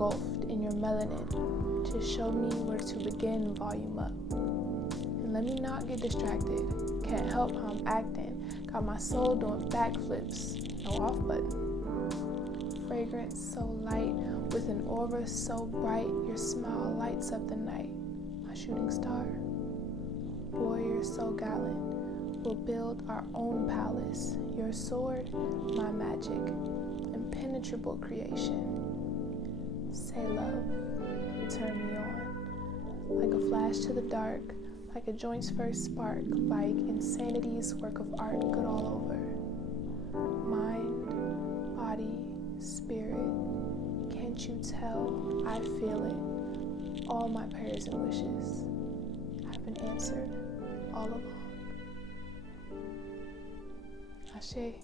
engulfed in your melanin. Just show me where to begin, volume up. And let me not get distracted. Can't help how I'm acting. Got my soul doing backflips. No off button. Fragrance so light, with an aura so bright, your smile lights up the night. My shooting star. Warrior so gallant, we'll build our own palace. Your sword, my magic, impenetrable creation. Say love, turn me on, like a flash to the dark, like a joint's first spark, like insanity's work of art, good all over. Mind, body, spirit, can't you tell? I feel it. All my prayers and wishes have been answered all along. Ashe.